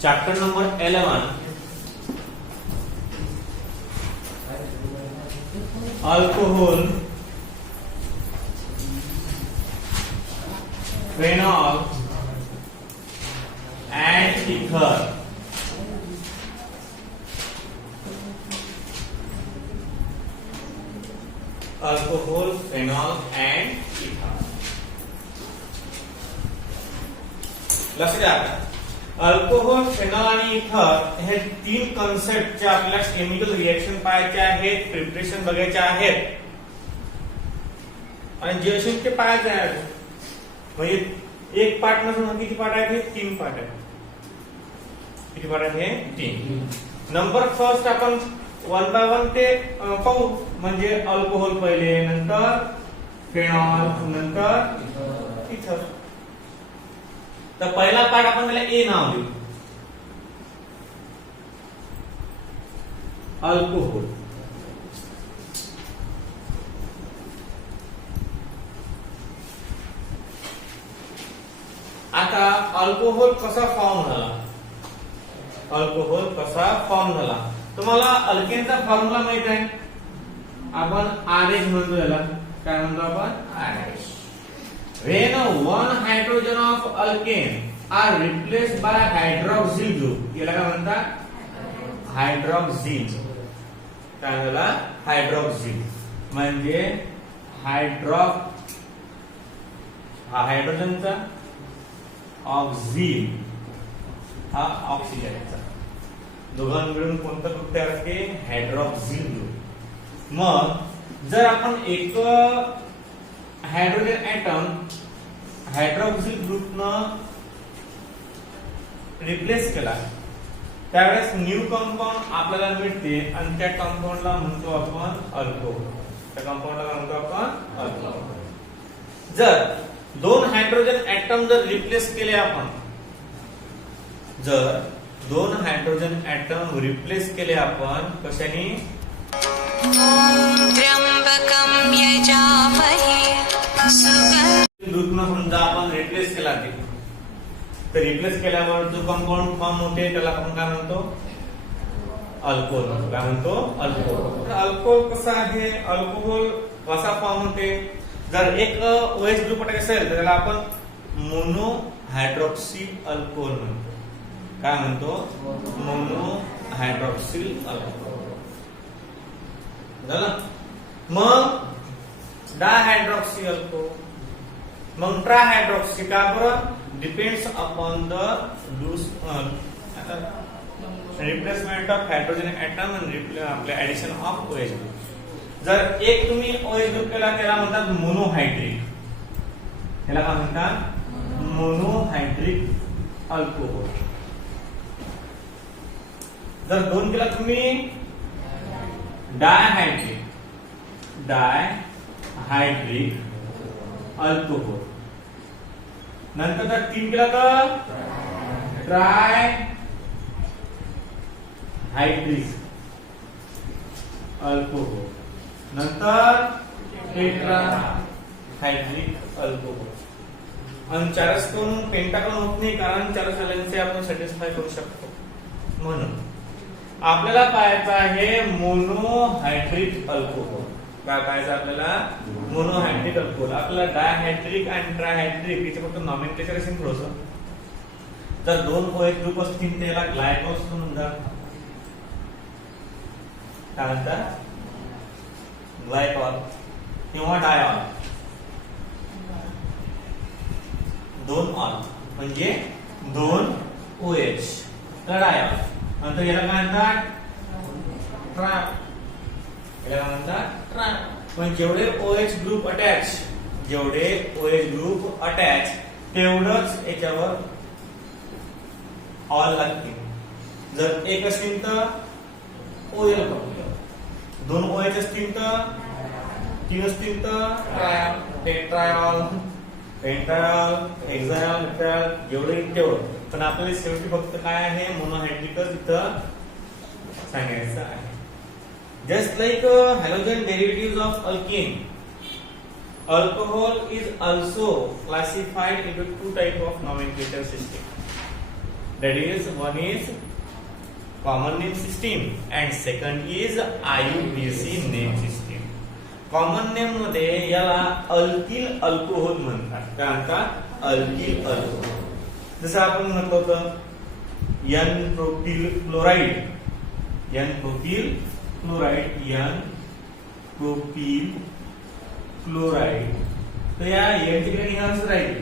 Chapter number 11. Alcohol, phenol, and ether. Alcohol, phenol, and ether. लक्षात घ्या. Alcohol, phenol आणि इथर हे तीन कन्सेप्ट जे आपल्याला केमिकल रिएक्शन पाहायचे आहेत, प्रिपरेशन बघायचे आहेत आणि रिएक्शन ते पाहायचे आहेत. म्हणजे एक पार्ट नसून किती पार्ट आहेत? तीन पार्ट आहेत. किती पार्ट आहेत? हे तीन. नंबर फर्स्ट आपण वन बाय वन ते पाहू. म्हणजे अल्कोहोल पहिले, नंतर फेनॉल, नंतर इथर. तर पहिला पार्ट आपण त्याला ए नाव देऊ. अल्कोहोल. आता अल्कोहोल कसा फॉर्म झाला? अल्कोहोल कसा फॉर्म झाला? तुम्हाला अल्केनचा फॉर्म्युला माहित आहे? आपण RH म्हणतो याला. काय म्हणतो आपण? RH. When one hydrogen of alkane are replaced by hydroxyl group, याला काय म्हणतात? हायड्रॉक्सिल. काय झाला? हायड्रॉक्सिल म्हणजे हा हायड्रोजनचा, ऑक्सिल हा ऑक्सिजनचा, दोघां मिळून कोणतं ग्रुप तयार होते? Hydroxyl group. मग जर आपण एक हायड्रोजन ऍटम हायड्रॉक्सिल ग्रुपनं रिप्लेस केला त्यावेळेस न्यू कंपाऊंड आपल्याला मिळते आणि त्या कंपाऊंडला म्हणतो आपण अल्कोहोल. त्या कंपाऊंडला म्हणतो आपण अल्कोहोल. जर दोन हायड्रोजन ऍटम जर रिप्लेस केले आपण, जर दोन हायड्रोजन ऍटम रिप्लेस केले आपण कशाने? त्र्यंबकं यजामहे ग्रुपनं समजा आपण रिप्लेस केला ते, तर रिप्लेस केल्यावर जो कंपाऊंड फॉर्म होते त्याला आपण काय म्हणतो? अल्कोहोल. काय म्हणतो? अल्कोहोल. अल्कोहोल कसा आहे? अल्कोहोल कसा फॉर्म होते? जर एक OH ग्रुप असेल तर त्याला आपण मोनो हायड्रॉक्सिल अल्कोहोल म्हणतो. काय म्हणतो? मोनो हायड्रॉक्सिल अल्कोहोल झालं. मग डायहायड्रॉक्सी अल्कोहोल, मग ट्रायहायड्रॉक्सी. का बरं? Depends upon the replacement of hydrogen atom आणि आपल्या ऍडिशन ऑफ OH ग्रुप. जर एक तुम्ही OH ग्रुप केला त्याला म्हणतात मोनोहायड्रिक. त्याला काय म्हणतात? Monohydric alcohol. जर दोन केला तुम्ही डायहायड्रिक अल्कोहोल. नंतर जर तीन केला तर ट्राय हायड्रिक अल्कोहोल. नंतर टेट्रा हायड्रिक अल्कोहोल. आणि चारच करून पेंटाकॉन होत नाही कारण चार सॅलेन्सचे आपण सॅटिस्फाय करू शकतो. म्हणून आपल्याला पाहायचं आहे मोनोहायड्रिक अल्कोहोल. काय पाहायचं आपल्याला? Monohydric alcohol. आपल्याला डायहायड्रिक आणि ट्रायहायड्रिक याचे फक्त नॉमेनक्लेचर असेल थोडंसं. जर दोन OH ग्रुप असतील त्याला ग्लायकॉल्स म्हणतात. काय म्हणतात? ग्लायकॉल किंवा डायऑल. दोन ऑल म्हणजे दोन OH तर डायऑल. नंतर याला काय म्हणतात? ट्राय. याला म्हणतात ट्राय. पण जेवढे OH ग्रुप अटॅच तेवढंच याच्यावर ऑल लागतील. जर एक असतील तर OL फॉर्म्युला, दोन OH असतील तर, तीन असतील तर ट्रायऑल, टेट्रायऑल, पेंटायॉल, हेक्सायॉल, हेप्टायॉल. जेवढे तेवढं. पण आपल्याला शेवटी फक्त काय आहे? मोनोहायड्रिकच इथं सांगायचं आहे. Just like halogen derivatives of alkane, alcohol is also classified into two type of nomenclature system. That is, one is common name system and second is IUPAC name system. Common name मध्ये याला alkyl alcohol म्हणतात. काय म्हणतात? Alkyl alcohol. जसं आपण म्हटलं होतं n propyl chloride, n propyl chloride, n propyl chloride. तर या एन ठिकाणी हे असं राहील,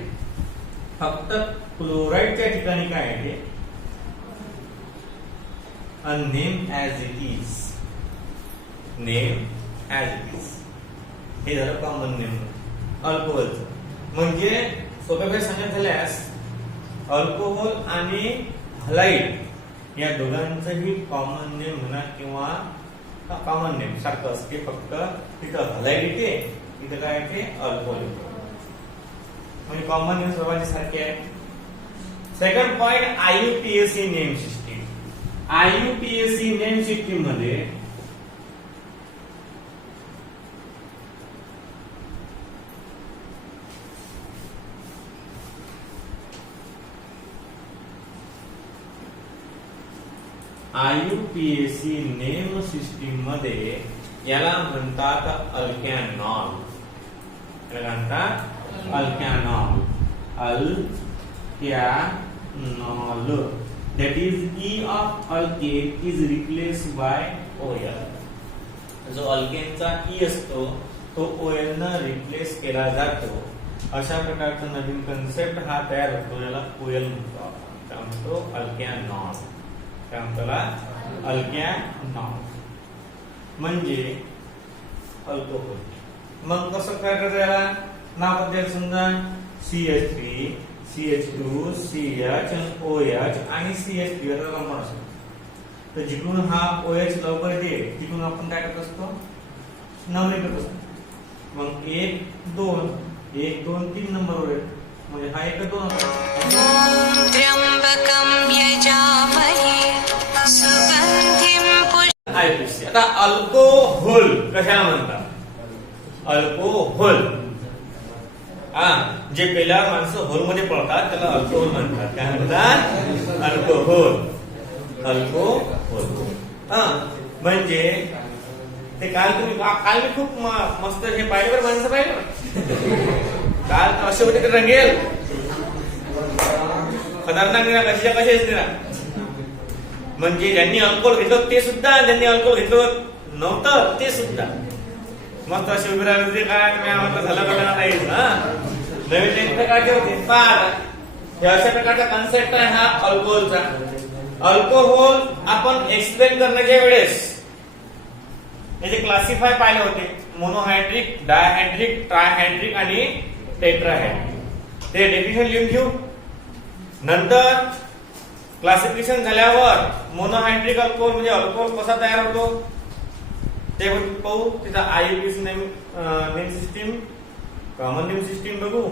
फक्त क्लोराइडच्या ठिकाणी काय आहे ते a name as it is, name as it is. हे झालं कॉमन नेम अल्कोहोलचं. म्हणजे सोप्या भाषेत सांगायचं झाल्यास अल्कोहोल आणि हलाइड या दोघांचंही कॉमन नेम म्हणा किंवा कॉमन नेम सारखं असते, फक्त तिथं हलाइड येते, तिथं काय येते? अल्कोहोल येते. म्हणजे कॉमन नेम सर्वांचे सारखे आहे. Second point IUPAC name system. IUPAC name system मध्ये IUPAC नेम सिस्टीम मध्ये याला म्हणतात अल्कॅनॉल. याला म्हणतात अल्कॅनॉल. अल्कॅनॉल. That is, E of alkane is replaced by OL. जो अल्केनचा E असतो तो OL न रिप्लेस केला जातो. अशा प्रकारचा नवीन कन्सेप्ट हा तयार होतो, याला OL म्हणतो आपण. काय म्हणतो? अल्कॅनॉल. काय म्हणतो? अल्कॅनॉल म्हणजे अल्कोहोल. मग कसं काय करायचं याला? नाव बदलायचं. समजा CH3 CH2 CH OH आणि CH3 याचा कंपाऊंड असतो. तर जिकडून हा OH लवकर येते तिकडून आपण काय करत असतो? नंबरिंग करत असतो. मग 1 2 1 2 3 नंबरवर आहे, म्हणजे हा 1 2 ॐ त्र्यम्बकं यजामहे सुगन्धिं IUPAC. आता अल्कोहोल कशाला म्हणतात? अल्कोहोल जे पेल्यावर माणसं होल मध्ये पळतात त्याला अल्कोहोल म्हणतात. काय म्हणतात? अल्कोहोल. अल्कोहोल. म्हणजे ते काल मी खूप मस्त हे पाहिलं बरं, माणसं पाहिलं काल असे होते ते रंगेल खतरनाक निरा, कशाच्या कशाच निरा. म्हणजे ज्यांनी अल्कोहोल घेतलं ते सुद्धा, ज्यांनी अल्कोहोल घेतलं नव्हतं ते सुद्धा मस्त असे उभे राहिले होते. काय म्हटलं झालं का नाही. नवीन एक प्रकारचे होते. हे अशा प्रकारचा कन्सेप्ट आहे हा अल्कोहोलचा. अल्कोहोल आपण एक्सप्लेन करण्याच्या वेळेस याचे क्लासिफाय पाहिले होते. मोनोहायड्रिक, डायहायड्रिक, ट्रायहायड्रिक आणि टेट्राहायड्रिक. ते डेफिनेशन लिहून घेऊ. नंतर क्लासिफिकेशन झाल्यावर मोनोहायड्रिक अल्कोहोल म्हणजे अल्कोहोल कसा तयार होतो ते पाहू. तिथं IUPAC name system, common name system बघू.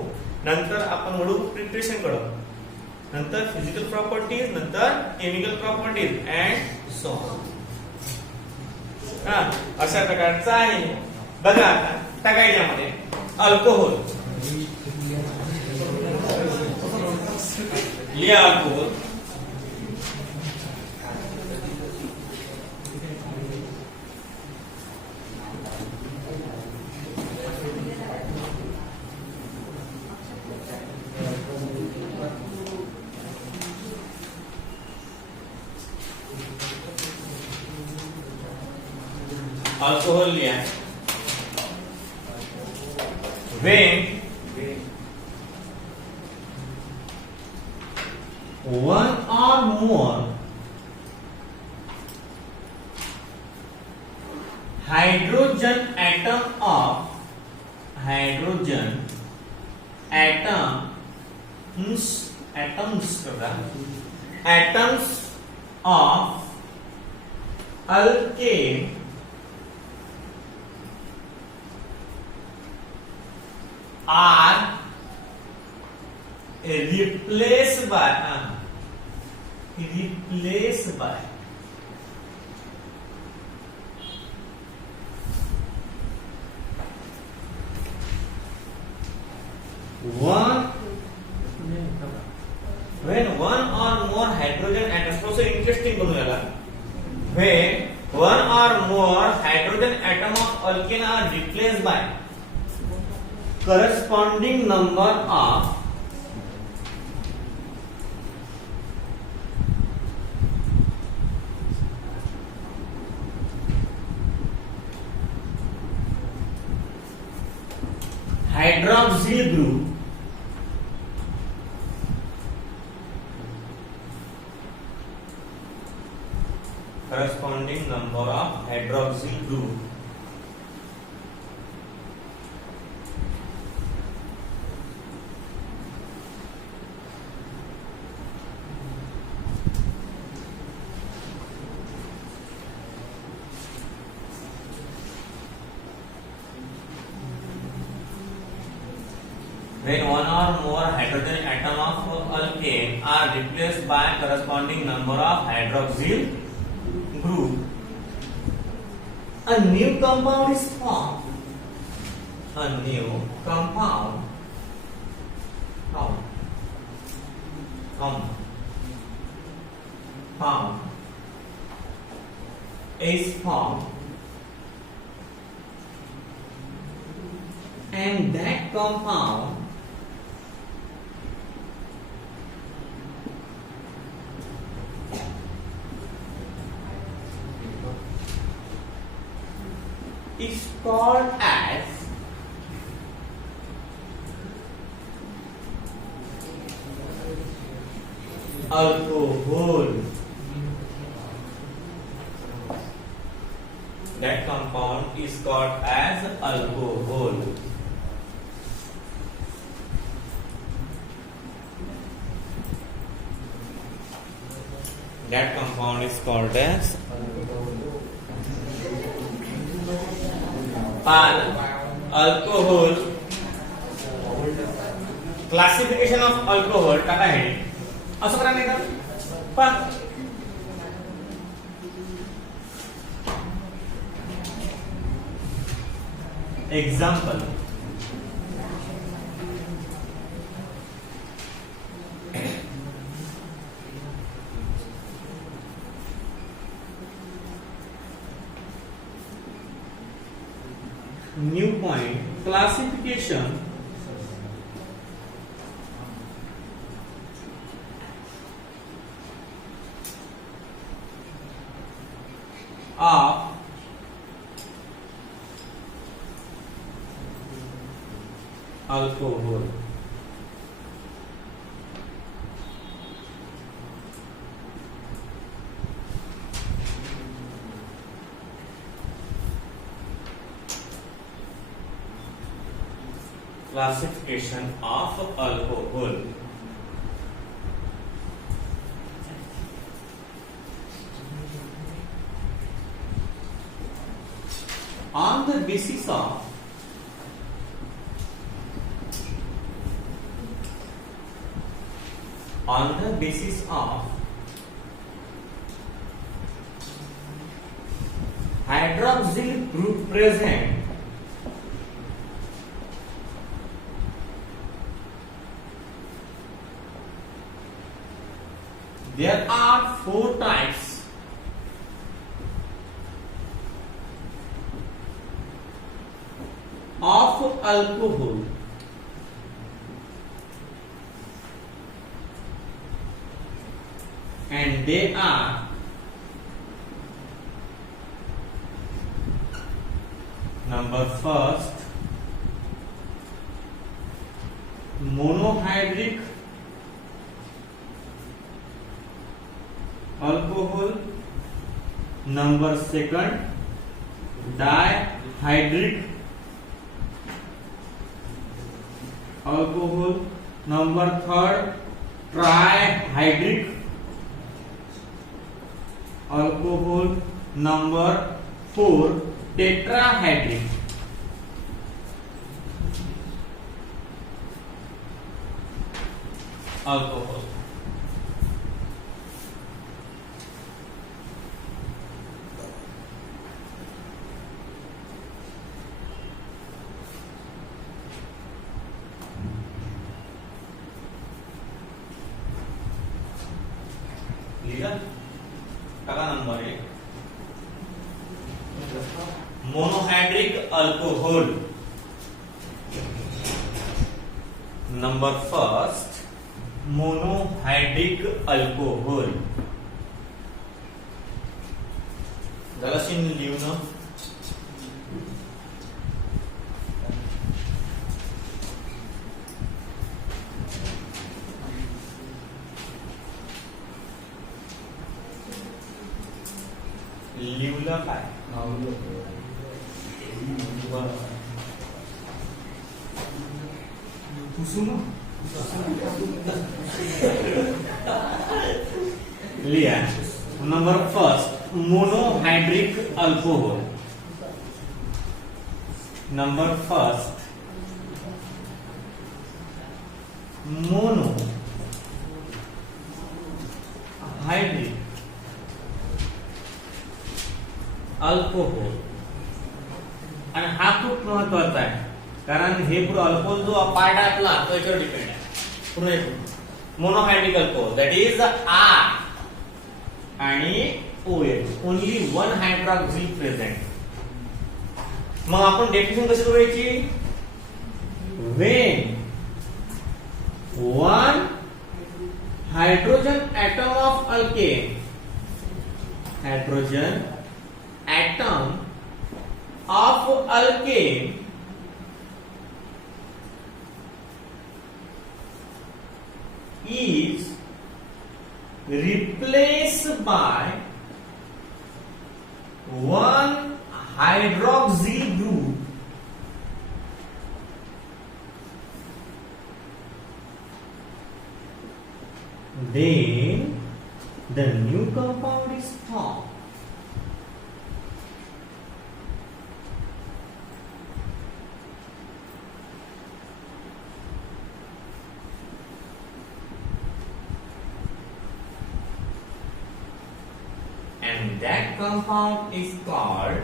नंतर आपण वळू प्रिपरेशन कडे, नंतर फिजिकल प्रॉपर्टीज, नंतर chemical properties and so on. अशा प्रकारचं आहे. बघा आता टाकायच्यामध्ये अल्कोहोल लिहा. अल्कोहोल alcohol लिया. When one or more hydrogen atoms of alkane are replaced by when one or more hydrogen interesting करू याला. When one or more hydrogen atom of alkane are replaced by corresponding number of hydroxyl group corresponding number of hydroxyl group when one or more hydrogen atom of alkane are replaced by corresponding number of hydroxyl group, a new compound is formed. A new compound is formed, and that compound is called as alcohol. That compound is called as alcohol. That compound is called as alcohol. Classification of alcohol टाका आहे असं करा नाही का पहा example new point classification of alcohol. Classification of alcohol. On the basis of hydroxyl group present there are 4 types of alcohol. And they are number first monohydric alcohol, number second dihydric alcohol, number third trihydric alcohol, number 4 tetrahydric alcohol. Clear? टाका number 1 monohydric alcohol. Number first monohydric alcohol. जराशीन लिहून लिवलं काय लिया. Number first monohydric alcohol. Number first monohydric alcohol. आणि हा खूप महत्वाचा आहे कारण हे पुढे अल्कोहोल जो पार्ट आहे आपला तो याच्यावर डिपेंड आहे. पुढे monohydric alcohol that is R आणि OH only one hydroxyl present. मग आपण डेफिनेशन कशी करायची? When one hydrogen atom of alkane hydrogen atom of alkane is replaced by one hydroxyl group then the new compound is formed. And that compound is called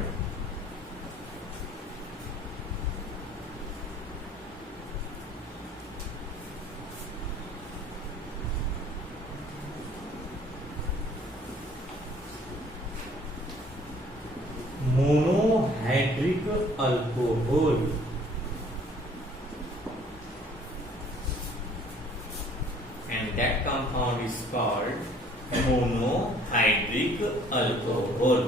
monohydric alcohol. And that compound is called monohydric alcohol.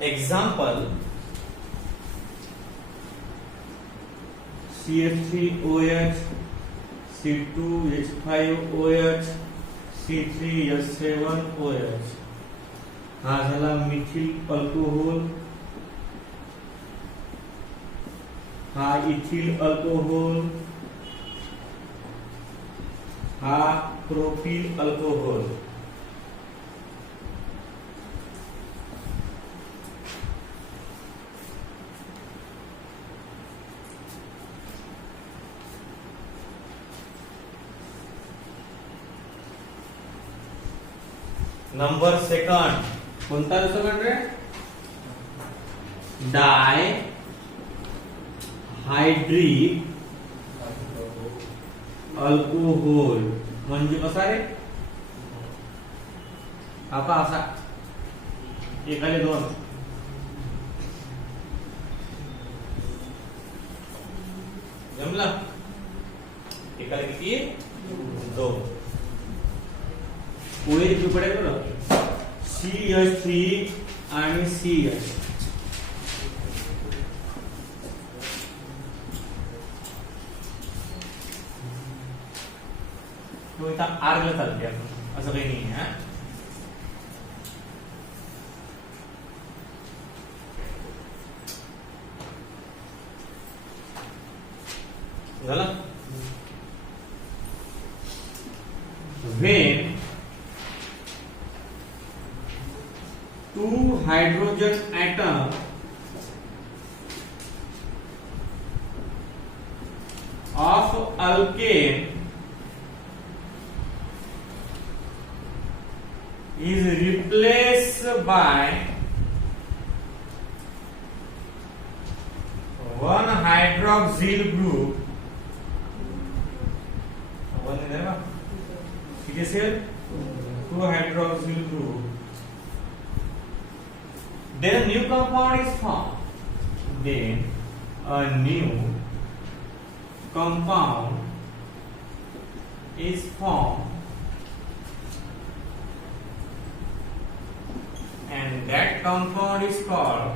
Example: CH3OH, C2H5OH, C3H7OH. हा झाला मिथिल अल्कोहोल. हा ethyl alcohol. हा propyl alcohol. Number second कोणता सेकंड रे? डाय हायड्रिक अल्कोहोल म्हणजे कसा रे? आता असा एकाले दोन जमला. एकाले किती? दोन. OH किती पडेल बरं? CH3 आणि CH. तो इथं आर्गला चालते आपण असं काही नाही आहे. झालं. when two hydrogen atom of alkane is replaced by one hydroxyl group. किती असेल? 2-hydroxyl group, then a new compound is formed. Then a new compound is formed, and that compound is called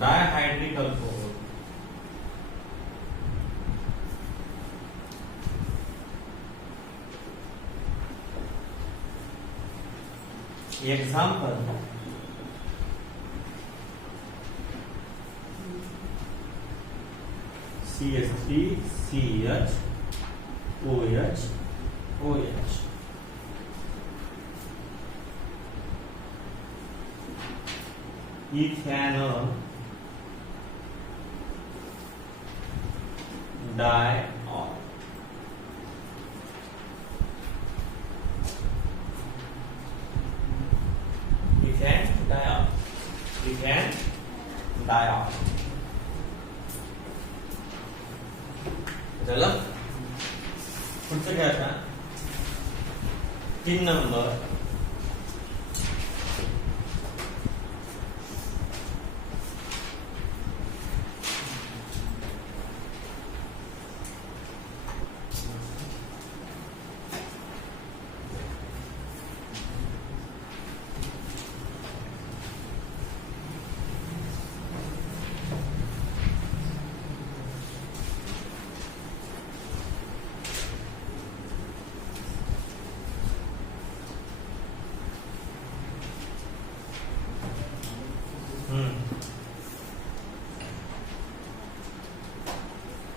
dihydric alcohol. Example: CH3CH OH. Ethanol diol. Ethan diol. झालं. पुढचं काय आता 3 नंबर.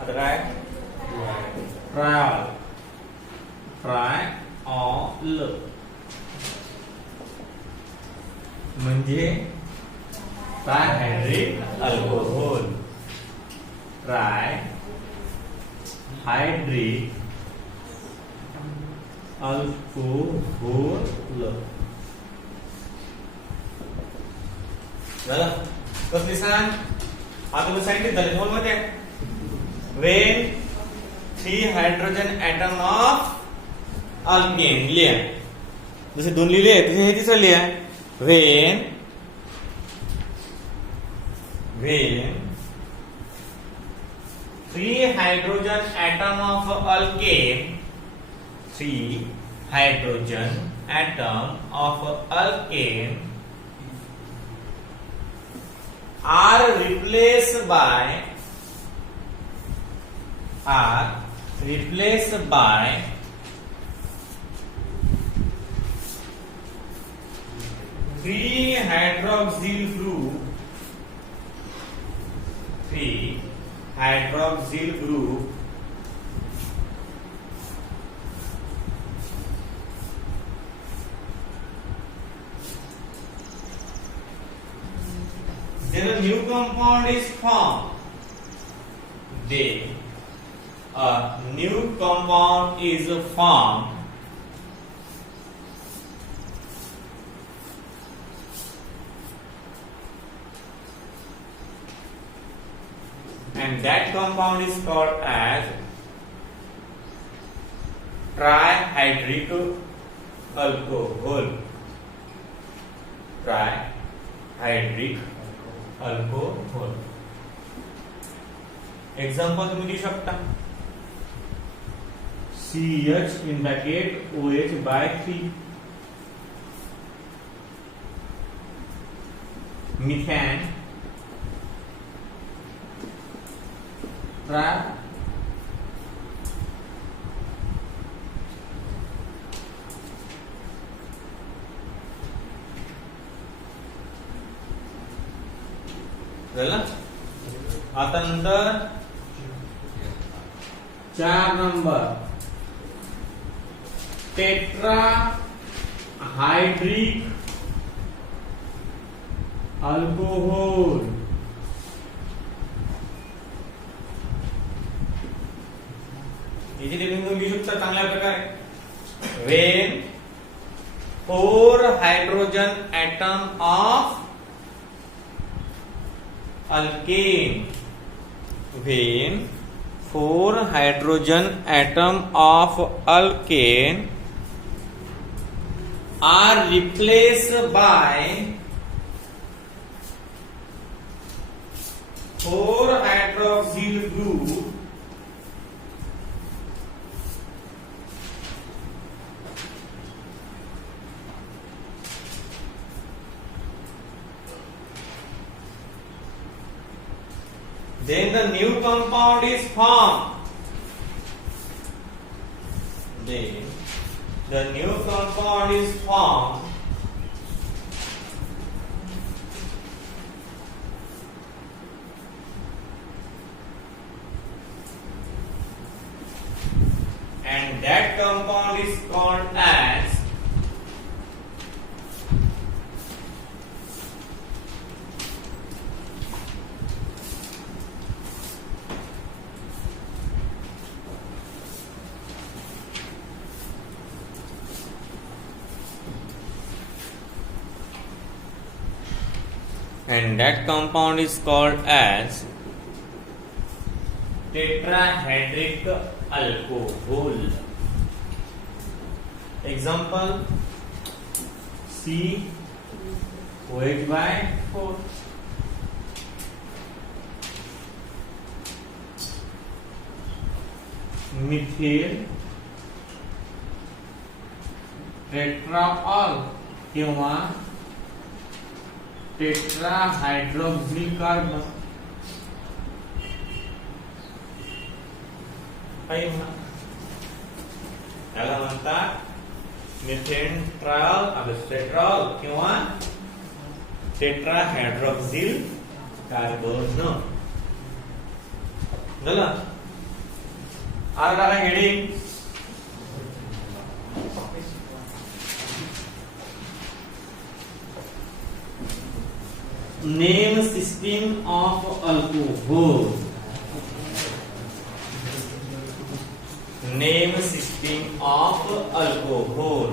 आता काय ट्रायऑल म्हणजे डायहायड्रिक अल्कोहोल. ट्रायहायड्रिक अल्कोहोल झालं. कसली सांग आता तुम्ही सांगितलं झालं मोल मध्ये. when 3 hydrogen atom of alkane लिहा. जसे 2 लिहिले तसे हे तिसरं लिहा. when 3 hydrogen atom of alkane, 3 hydrogen atom of alkane are replaced by 3-hydroxyl group. 3-hydroxyl group then a new compound is formed. Then a new compound is formed and that compound is called as trihydric alcohol. Trihydric alcohol. Example तुम्ही देऊ शकता. CH in bracket OH by 3. Methane झालं. आता नंतर 4 नंबर टेट्राहाइड्रिक अल्कोहोल. याची लिहिून लिहू शकता चांगल्या प्रकारे. when 4 hydrogen atom of alkane. When 4 hydrogen atom of alkane are replaced by 4 hydroxyl group, then the new compound is formed. Then the new compound is formed. And that compound is called as tetrahedric alcohol. Example: COH by 4. Methyl tetraol किंवा टेट्राहायड्रॉक्सी कार्बन. त्याला म्हणतात मिथेन टेट्रॉल किंवा टेट्राहायड्रॉक्सिल कार्बन. झालं. आता heading name system of alcohol. Name system of alcohol.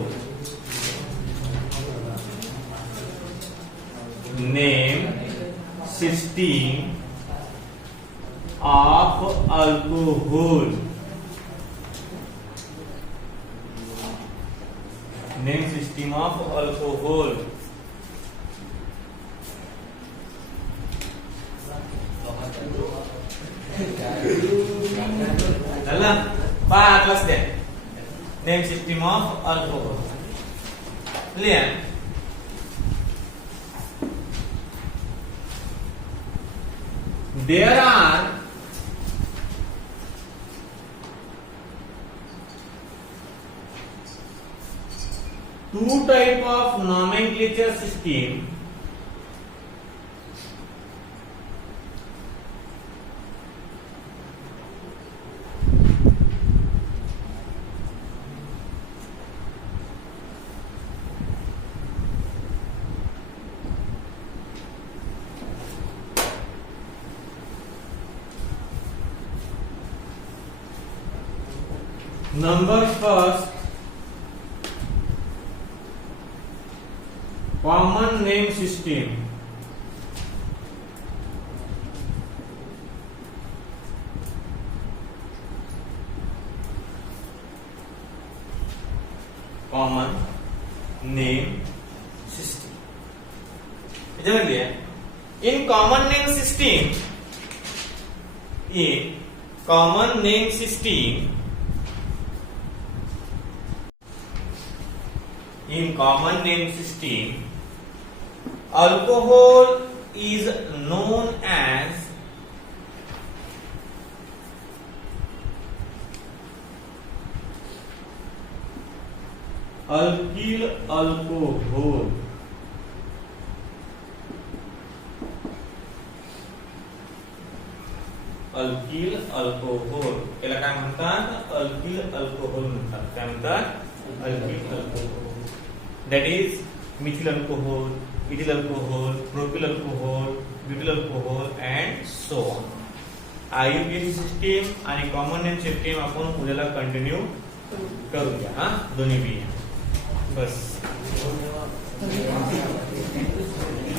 Name system of alcohol. Name system of alcohol. चला पाच वाजते. Name system of alcohol. Clear. There are two type of nomenclature system. Number first, common name system. Common name system. In common name system, alcohol is known as alkyl alcohol. Alkyl alcohol याला काय म्हणतात? Alkyl alcohol म्हणतात. काय म्हणतात? Alkyl alcohol. That is methyl alcohol, ethyl alcohol, propyl alcohol, butyl alcohol and so on. IUPAC system आणि common name system आपण उद्याला कंटिन्यू करूया. हा दोन्ही बी बस.